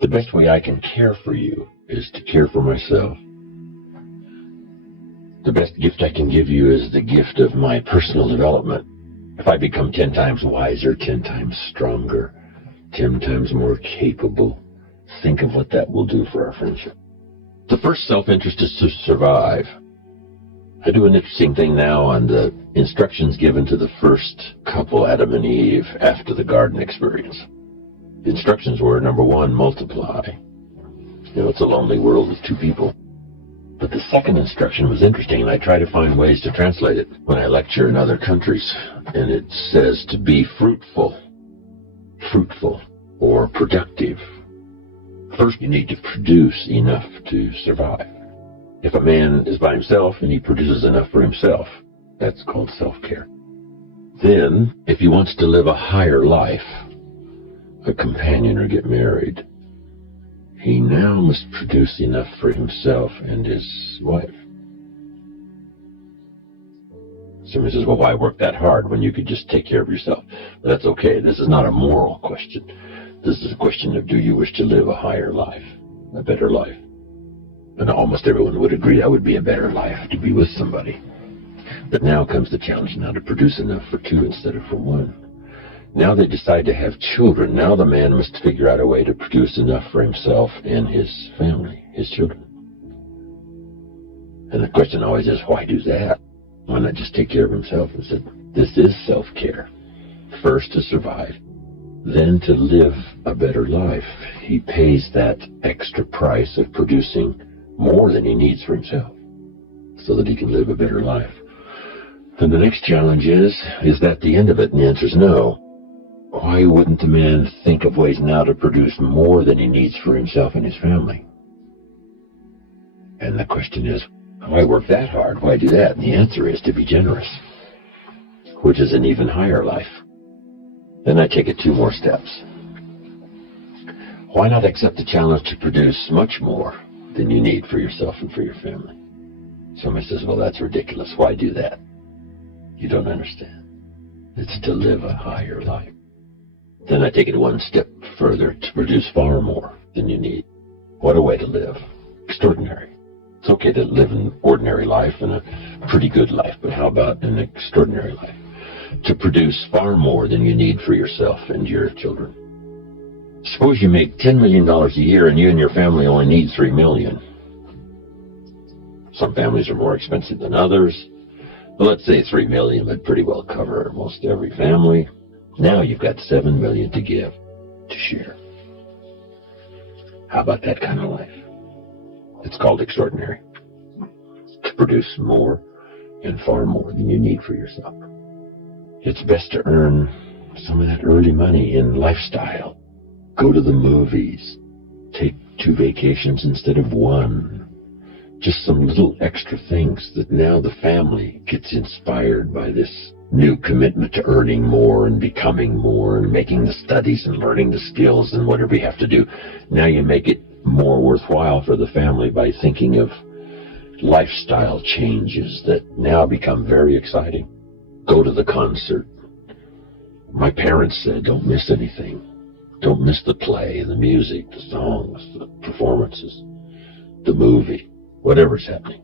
The best way I can care for you is to care for myself. The best gift I can give you is the gift of my personal development. If I become 10 times wiser, 10 times stronger, 10 times more capable, think of what that will do for our friendship. The first self-interest is to survive. I do an interesting thing now on the instructions given to the first couple, Adam and Eve, after the garden experience. The instructions were, number 1, multiply. It's a lonely world with 2 people. But the second instruction was interesting, and I try to find ways to translate it when I lecture in other countries. And it says to be fruitful or productive. First, you need to produce enough to survive. If a man is by himself and he produces enough for himself, that's called self-care. Then, if he wants to live a higher life, a companion or get married, he now must produce enough for himself and his wife. Somebody says, well, why work that hard when you could just take care of yourself? But that's okay. This is not a moral question. This is a question of, do you wish to live a higher life, a better life? And almost everyone would agree that would be a better life, to be with somebody. But now comes the challenge now to produce enough for 2 instead of for 1. Now they decide to have children. Now the man must figure out a way to produce enough for himself and his family, his children. And the question always is, why do that? Why not just take care of himself? And said, this is self-care. First to survive, then to live a better life. He pays that extra price of producing more than he needs for himself so that he can live a better life. Then the next challenge is that the end of it? And the answer is no. Why wouldn't the man think of ways now to produce more than he needs for himself and his family? And the question is, why work that hard? Why do that? And the answer is to be generous, which is an even higher life. Then I take it 2 more steps. Why not accept the challenge to produce much more than you need for yourself and for your family? Somebody says, well, that's ridiculous. Why do that? You don't understand. It's to live a higher life. Then I take it 1 step further, to produce far more than you need. What a way to live. Extraordinary. It's okay to live an ordinary life and a pretty good life, but how about an extraordinary life? To produce far more than you need for yourself and your children. Suppose you make $10 million a year and you and your family only need $3 million. Some families are more expensive than others. But let's say $3 million would pretty well cover most every family. Now you've got $7 million to give, to share. How about that kind of life? It's called extraordinary. To produce more and far more than you need for yourself. It's best to earn some of that early money in lifestyle. Go to the movies. Take 2 vacations instead of 1. Just some little extra things that now the family gets inspired by this new commitment to earning more and becoming more and making the studies and learning the skills and whatever you have to do. Now you make it more worthwhile for the family by thinking of lifestyle changes that now become very exciting. Go to the concert. My parents said, don't miss anything. Don't miss the play, the music, the songs, the performances, the movie, whatever's happening.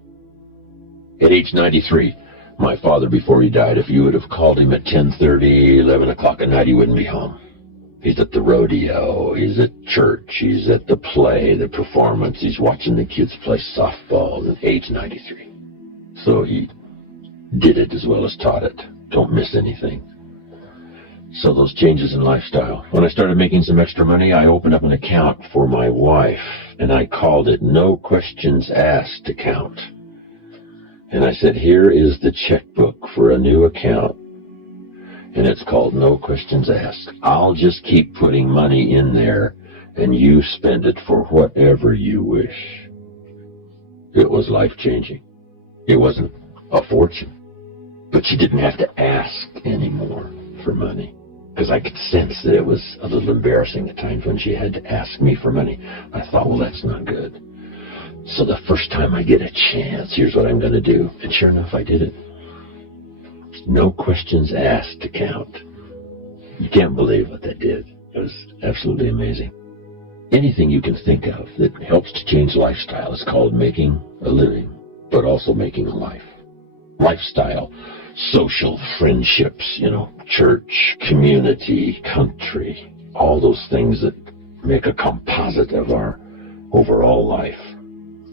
At age 93, my father, before he died, if you would have called him at 10:30, 11 o'clock at night, he wouldn't be home. He's at the rodeo, he's at church, he's at the play, the performance, he's watching the kids play softball at age 93. So he did it as well as taught it. Don't miss anything. So those changes in lifestyle. When I started making some extra money, I opened up an account for my wife, and I called it No Questions Asked account. And I said, here is the checkbook for a new account, and it's called No Questions Asked. I'll just keep putting money in there, and you spend it for whatever you wish. It was life-changing. It wasn't a fortune, but she didn't have to ask anymore for money, because I could sense that it was a little embarrassing at times when she had to ask me for money. I thought, well, that's not good. So the first time I get a chance, here's what I'm going to do. And sure enough, I did it. No Questions Asked account. You can't believe what that did. It was absolutely amazing. Anything you can think of that helps to change lifestyle is called making a living, but also making a life. Lifestyle, social, friendships, church, community, country, all those things that make a composite of our overall life.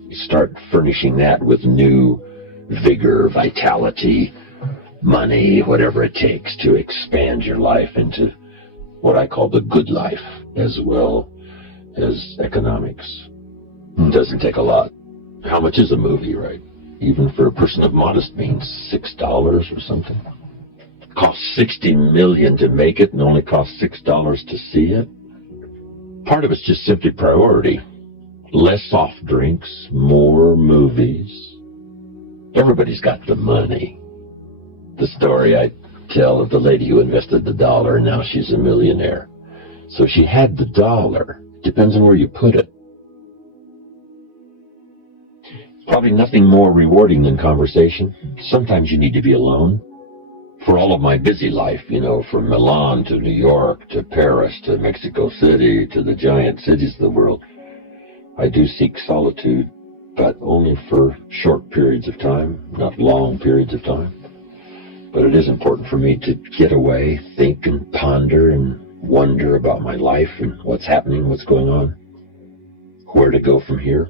You start furnishing that with new vigor, vitality, money, whatever it takes to expand your life into what I call the good life, as well as economics. It doesn't take a lot. How much is a movie, right? Even for a person of modest means, $6 or something. It costs $60 million to make it and only costs $6 to see it. Part of it's just simply priority. Less soft drinks, more movies. Everybody's got the money. The story I tell of the lady who invested the dollar and now she's a millionaire. So she had the dollar. Depends on where you put it. Probably nothing more rewarding than conversation. Sometimes you need to be alone. For all of my busy life, from Milan to New York to Paris to Mexico City to the giant cities of the world, I do seek solitude, but only for short periods of time, not long periods of time. But it is important for me to get away, think and ponder and wonder about my life and what's happening, what's going on, where to go from here.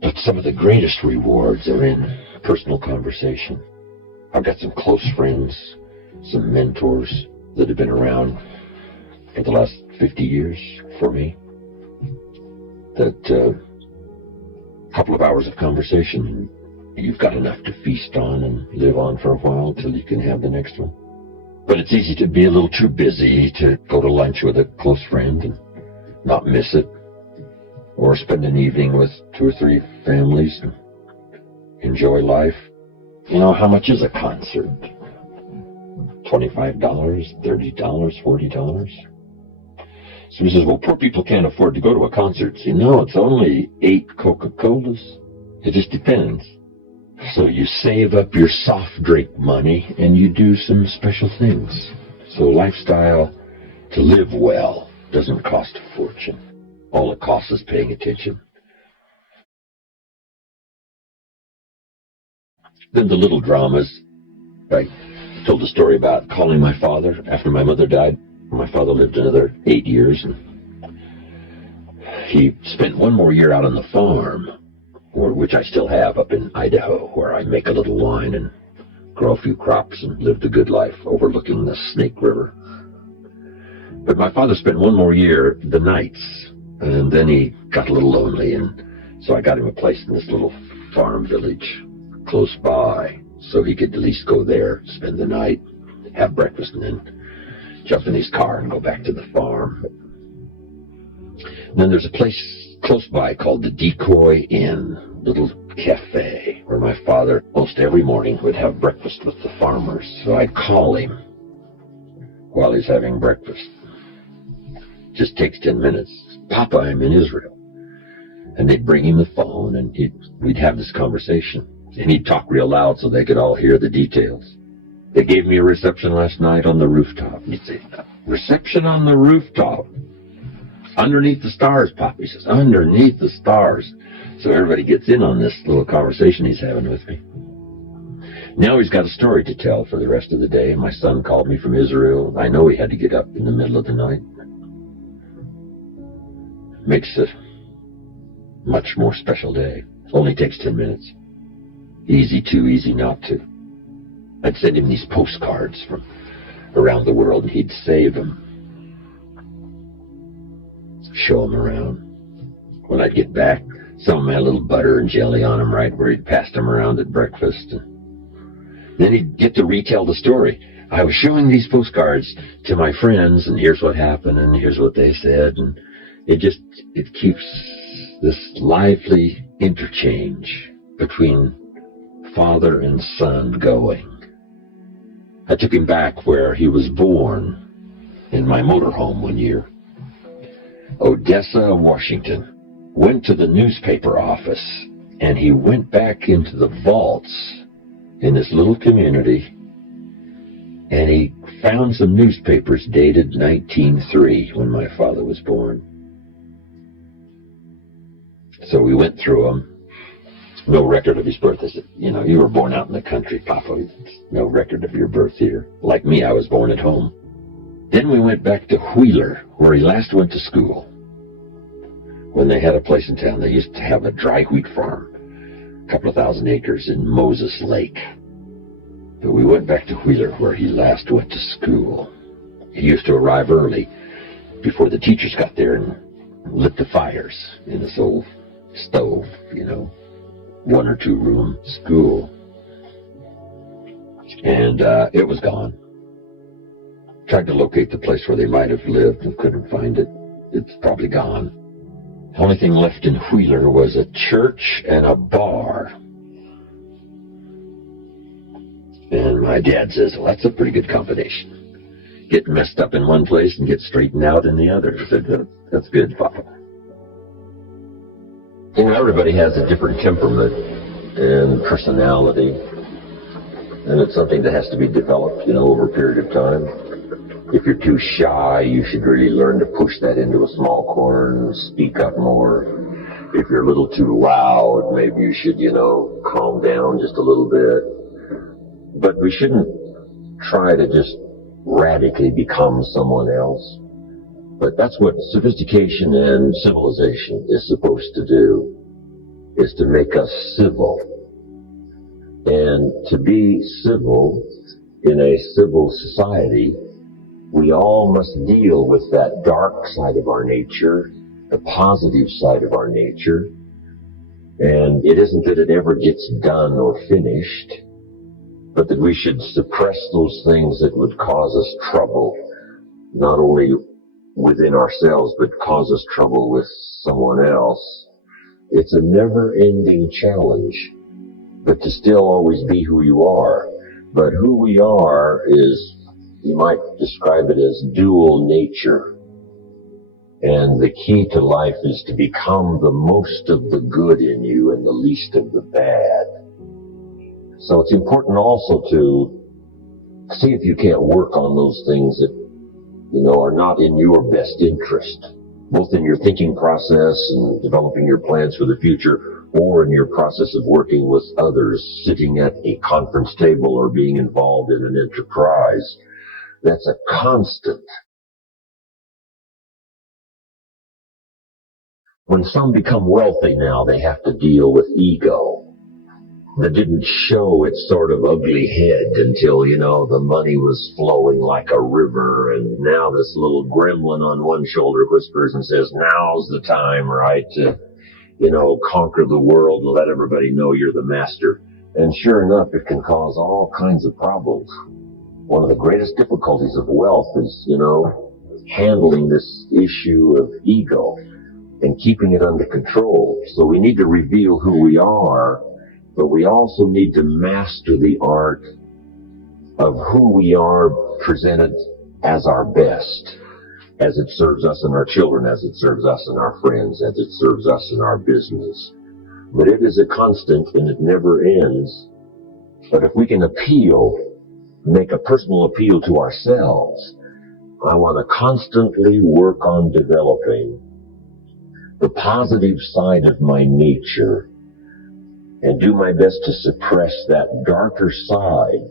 But some of the greatest rewards are in personal conversation. I've got some close friends, some mentors that have been around for the last 50 years for me. That a couple of hours of conversation, you've got enough to feast on and live on for a while till you can have the next one. But it's easy to be a little too busy to go to lunch with a close friend and not miss it, or spend an evening with 2 or 3 families and enjoy life. How much is a concert? $25, $30, $40? So he says, well, poor people can't afford to go to a concert. See, no, it's only 8 Coca-Colas. It just depends. So you save up your soft drink money and you do some special things. So lifestyle to live well doesn't cost a fortune. All it costs is paying attention. Then the little dramas. I told a story about calling my father after my mother died. My father lived another 8 years, and he spent 1 more year out on the farm, which I still have up in Idaho, where I make a little wine and grow a few crops and live the good life overlooking the Snake River. But my father spent 1 more year, the nights, and then he got a little lonely, and so I got him a place in this little farm village close by, so he could at least go there, spend the night, have breakfast, and then jump in his car and go back to the farm. And then there's a place close by called the Decoy Inn, little cafe, where my father most every morning would have breakfast with the farmers. So I'd call him while he's having breakfast. Just takes 10 minutes. Papa, I'm in Israel. And they'd bring him the phone, and we'd have this conversation. And he'd talk real loud so they could all hear the details. They gave me a reception last night on the rooftop. And he'd say, reception on the rooftop. Underneath the stars, Papa. He says, underneath the stars. So everybody gets in on this little conversation he's having with me. Now he's got a story to tell for the rest of the day. My son called me from Israel. I know he had to get up in the middle of the night. Makes a much more special day. Only takes 10 minutes. Easy to, easy not to. I'd send him these postcards from around the world, and he'd save them. Show them around. When I'd get back, some of them had a little butter and jelly on them, right where he'd passed them around at breakfast. And then he'd get to retell the story. I was showing these postcards to my friends, and here's what happened, and here's what they said, and it keeps this lively interchange between father and son going. I took him back where he was born in my motorhome one year. Odessa, Washington. Went to the newspaper office, and he went back into the vaults in this little community, and he found some newspapers dated 1903, when my father was born. So we went through them. No record of his birth. I said, you were born out in the country, Papa. No record of your birth here. Like me, I was born at home. Then we went back to Wheeler, where he last went to school. When they had a place in town, they used to have a dry wheat farm, a couple of 1,000 acres in Moses Lake. But we went back to Wheeler, where he last went to school. He used to arrive early, before the teachers got there, and lit the fires in this old stove, 1 or 2 room school. And it was gone. Tried to locate the place where they might have lived and couldn't find it. It's probably gone. The only thing left in Wheeler was a church and a bar. And my dad says, well, that's a pretty good combination. Get messed up in one place and get straightened out in the other. I said, that's good, Papa. Everybody has a different temperament and personality. And it's something that has to be developed, over a period of time. If you're too shy, you should really learn to push that into a small corner and speak up more. If you're a little too loud, maybe you should, calm down just a little bit. But we shouldn't try to just radically become someone else. But that's what sophistication and civilization is supposed to do, is to make us civil. And to be civil in a civil society, we all must deal with that dark side of our nature, the positive side of our nature. And it isn't that it ever gets done or finished, but that we should suppress those things that would cause us trouble, not only within ourselves, but cause us trouble with someone else. It's a never-ending challenge, but to still always be who you are. But who we are is, you might describe it as dual nature. And the key to life is to become the most of the good in you and the least of the bad. So it's important also to see if you can't work on those things that, are not in your best interest, both in your thinking process and developing your plans for the future, or in your process of working with others, sitting at a conference table or being involved in an enterprise. That's a constant. When some become wealthy now, they have to deal with ego that didn't show its sort of ugly head until, the money was flowing like a river, and now this little gremlin on one shoulder whispers and says, now's the time, right, to, conquer the world and let everybody know you're the master. And sure enough, it can cause all kinds of problems. One of the greatest difficulties of wealth is, handling this issue of ego and keeping it under control. So we need to reveal who we are, but we also need to master the art of who we are presented as our best, as it serves us and our children, as it serves us and our friends, as it serves us in our business. But it is a constant and it never ends. But if we can make a personal appeal to ourselves, I want to constantly work on developing the positive side of my nature and do my best to suppress that darker side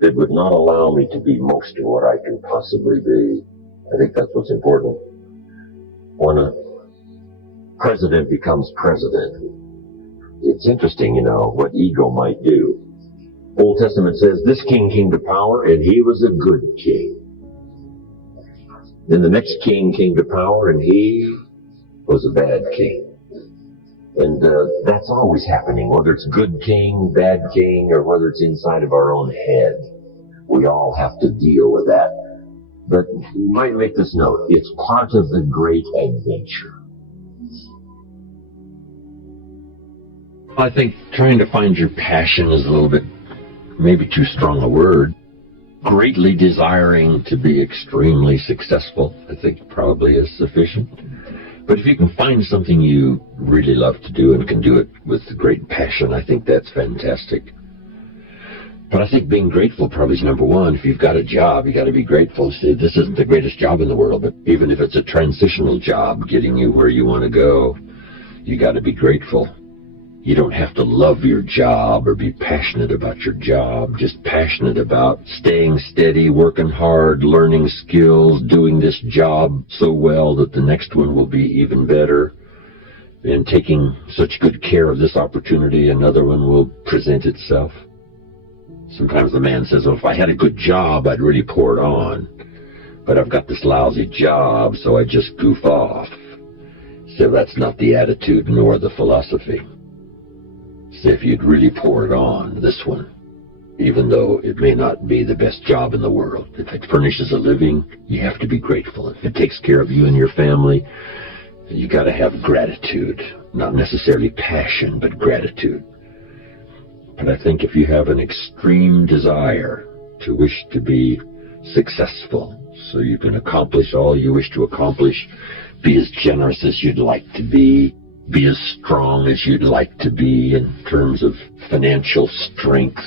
that would not allow me to be most of what I can possibly be. I think that's what's important. When a president becomes president, it's interesting, what ego might do. Old Testament says this king came to power and he was a good king. Then the next king came to power and he was a bad king. And that's always happening, whether it's good king, bad king, or whether it's inside of our own head. We all have to deal with that. But you might make this note, it's part of the great adventure. I think trying to find your passion is a little bit, maybe too strong a word. Greatly desiring to be extremely successful, I think probably is sufficient. But if you can find something you really love to do and can do it with great passion, I think that's fantastic. But I think being grateful probably is number one. If you've got a job, you got to be grateful. See, this isn't the greatest job in the world, but even if it's a transitional job getting you where you want to go, You got to be grateful. You don't have to love your job or be passionate about your job, just passionate about staying steady, working hard, learning skills, doing this job so well that the next one will be even better, and taking such good care of this opportunity, another one will present itself. Sometimes the man says, well, if I had a good job, I'd really pour it on. But I've got this lousy job, so I just goof off. So that's not the attitude nor the philosophy. So if you'd really pour it on, this one, even though it may not be the best job in the world, if it furnishes a living, you have to be grateful. If it takes care of you and your family, you got to have gratitude. Not necessarily passion, but gratitude. But I think if you have an extreme desire to wish to be successful, so you can accomplish all you wish to accomplish, be as generous as you'd like to be as strong as you'd like to be in terms of financial strength,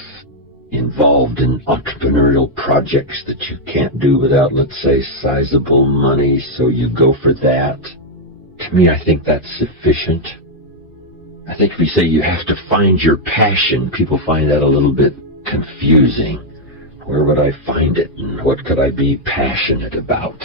involved in entrepreneurial projects that you can't do without, let's say, sizable money, so you go for that. To me, I think that's sufficient. I think if you say you have to find your passion, people find that a little bit confusing. Where would I find it, and what could I be passionate about?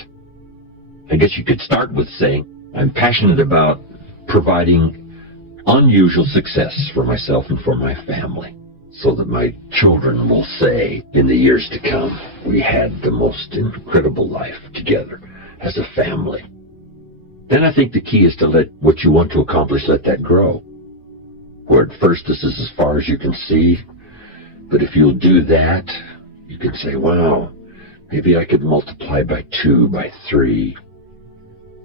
I guess you could start with saying, I'm passionate about providing unusual success for myself and for my family, so that my children will say in the years to come, we had the most incredible life together as a family. Then I think the key is to let what you want to accomplish, let that grow. Where at first this is as far as you can see, but if you'll do that, you can say, wow, maybe I could multiply by 2, by 3,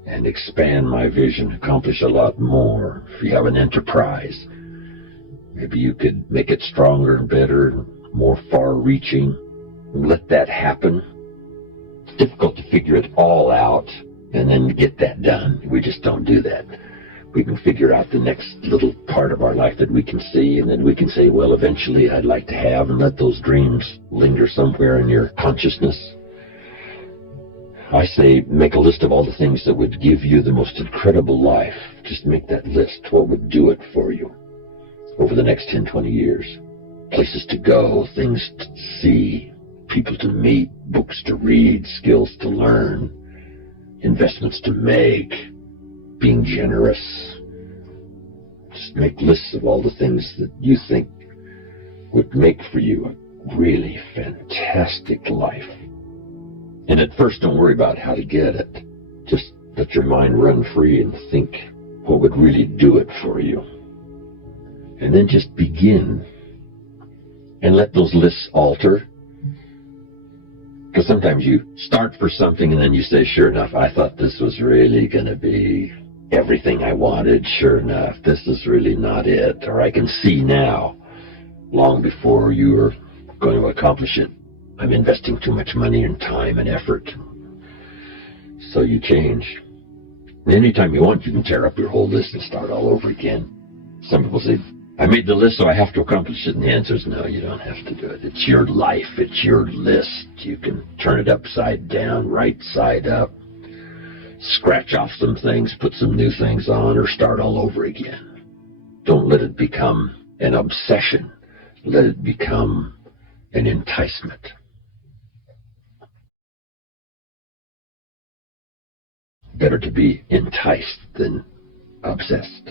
and expand my vision, accomplish a lot more. If you have an enterprise, maybe you could make it stronger and better and more far-reaching. Let that happen. It's difficult to figure it all out and then get that done. We just don't do that. We can figure out the next little part of our life that we can see, and then we can say, well, eventually I'd like to have, and let those dreams linger somewhere in your consciousness. I say, make a list of all the things that would give you the most incredible life. Just make that list. What would do it for you over the next 10, 20 years? Places to go, things to see, people to meet, books to read, skills to learn, investments to make, being generous. Just make lists of all the things that you think would make for you a really fantastic life. And at first, don't worry about how to get it. Just let your mind run free and think what would really do it for you. And then just begin. And let those lists alter. Because sometimes you start for something and then you say, sure enough, I thought this was really going to be everything I wanted. Sure enough, this is really not it. Or I can see now, long before you were going to accomplish it, I'm investing too much money and time and effort. So you change. And anytime you want, you can tear up your whole list and start all over again. Some people say, I made the list, so I have to accomplish it. And the answer is no, you don't have to do it. It's your life. It's your list. You can turn it upside down, right side up, scratch off some things, put some new things on, or start all over again. Don't let it become an obsession. Let it become an enticement. Better to be enticed than obsessed.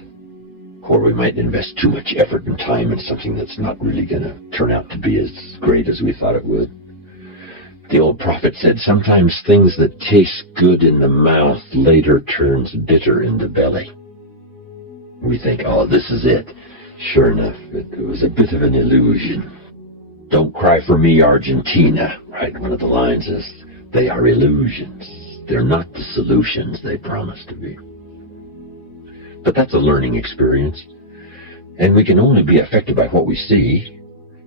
Or we might invest too much effort and time in something that's not really going to turn out to be as great as we thought it would. The old prophet said, sometimes things that taste good in the mouth later turns bitter in the belly. We think, oh, this is it. Sure enough, it was a bit of an illusion. Don't cry for me, Argentina, right? One of the lines is, they are illusions. They're not the solutions they promise to be. But that's a learning experience. And we can only be affected by what we see.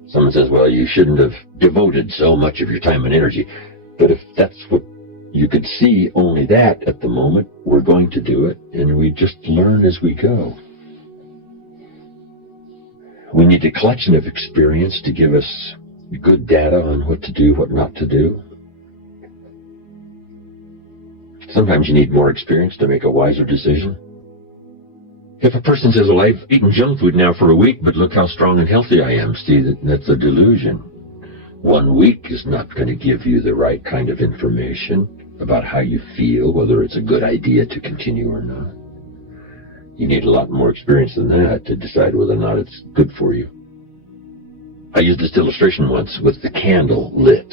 Someone says, well, you shouldn't have devoted so much of your time and energy. But if that's what you could see, only that at the moment, we're going to do it. And we just learn as we go. We need a collection of experience to give us good data on what to do, what not to do. Sometimes you need more experience to make a wiser decision. If a person says, well, I've eaten junk food now for a week, but look how strong and healthy I am, see, that's a delusion. 1 week is not going to give you the right kind of information about how you feel, whether it's a good idea to continue or not. You need a lot more experience than that to decide whether or not it's good for you. I used this illustration once with the candle lit,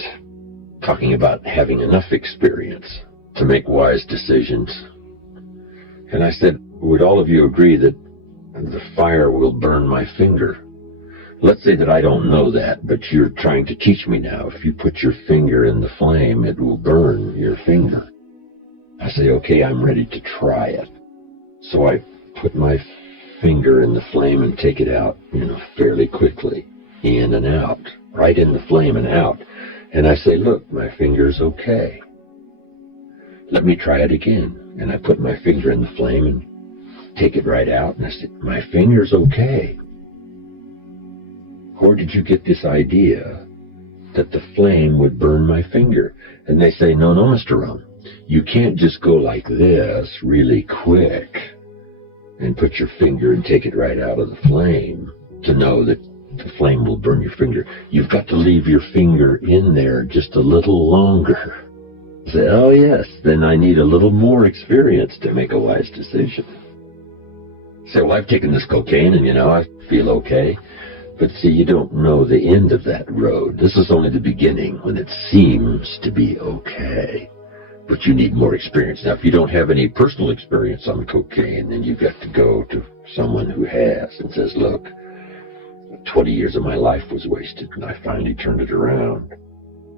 talking about having enough experience to make wise decisions. And I said, would all of you agree that the fire will burn my finger? Let's say that I don't know that, but you're trying to teach me now. If you put your finger in the flame, it will burn your finger. I say, okay, I'm ready to try it. So I put my finger in the flame and take it out, fairly quickly, in and out, right in the flame and out. And I say, look, my finger's okay. Let me try it again. And I put my finger in the flame and take it right out. And I said, my finger's okay. Where did you get this idea that the flame would burn my finger? And they say, no, Mr. Rohn, you can't just go like this really quick and put your finger and take it right out of the flame to know that the flame will burn your finger. You've got to leave your finger in there just a little longer. I say, oh yes, then I need a little more experience to make a wise decision. Say, well, I've taken this cocaine and I feel okay. But see, you don't know the end of that road. This is only the beginning when it seems to be okay. But you need more experience. Now, if you don't have any personal experience on cocaine, then you've got to go to someone who has and says, look, 20 years of my life was wasted and I finally turned it around.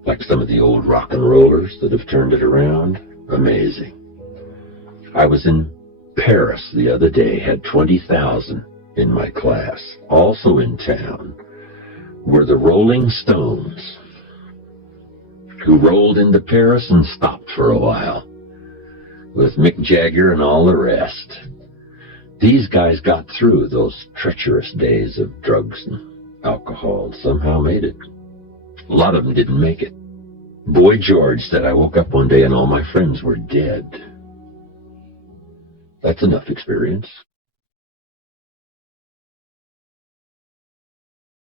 Like some of the old rock and rollers that have turned it around. Amazing. I was in Paris the other day, had 20,000 in my class. Also in town were the Rolling Stones, who rolled into Paris and stopped for a while with Mick Jagger and all the rest. These guys got through those treacherous days of drugs and alcohol and somehow made it. A lot of them didn't make it. Boy George said, I woke up one day and all my friends were dead. That's enough experience.